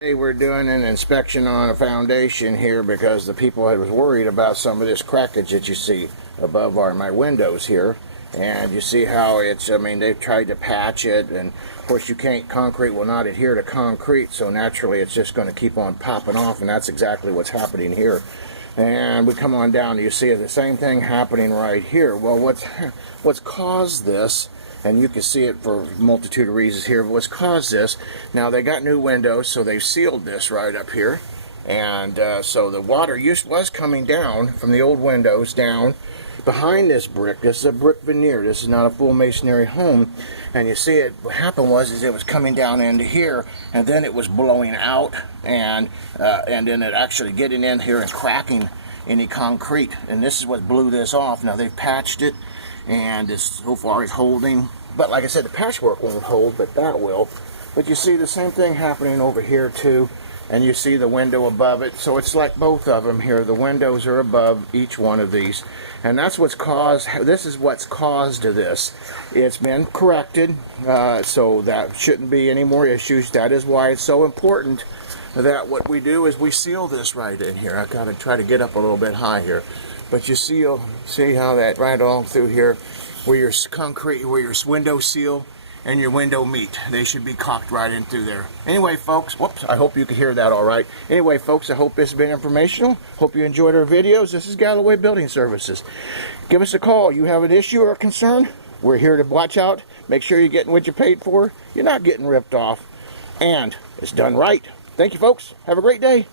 Today we're doing an inspection on a foundation here because the people was worried about some of this crackage that you see above my windows here. And you see how it's, I mean, they've tried to patch it, and of course concrete will not adhere to concrete, so naturally it's just going to keep on popping off, and that's exactly what's happening here. And we come on down, you see the same thing happening right here. Well, what's caused this, and you can see it for a multitude of reasons here, but what's caused this, now they got new windows, so they've sealed this right up here, and so the water was coming down from the old windows down behind this brick. This is a brick veneer. This is not a full masonry home. And you see it, what happened was it was coming down into here, and then it was blowing out, and then it actually getting in here and cracking any concrete. And this is what blew this off. Now they've patched it, and so far it's holding. But like I said, the patchwork won't hold, but that will. But you see the same thing happening over here too. And you see the window above it, so it's like both of them here. The windows are above each one of these, and that's what's caused. This is what's caused this. It's been corrected, so that shouldn't be any more issues. That is why it's so important that what we do is we seal this right in here. I gotta try to get up a little bit high here, but you see how that right all through here, where your concrete, where your window seal and your window meet. They should be caulked right in through there. Anyway, folks, whoops, I hope you can hear that all right. Anyway, folks, I hope this has been informational. Hope you enjoyed our videos. This is Galloway Building Services. Give us a call. You have an issue or a concern? We're here to watch out. Make sure you're getting what you paid for. You're not getting ripped off. And it's done right. Thank you, folks. Have a great day.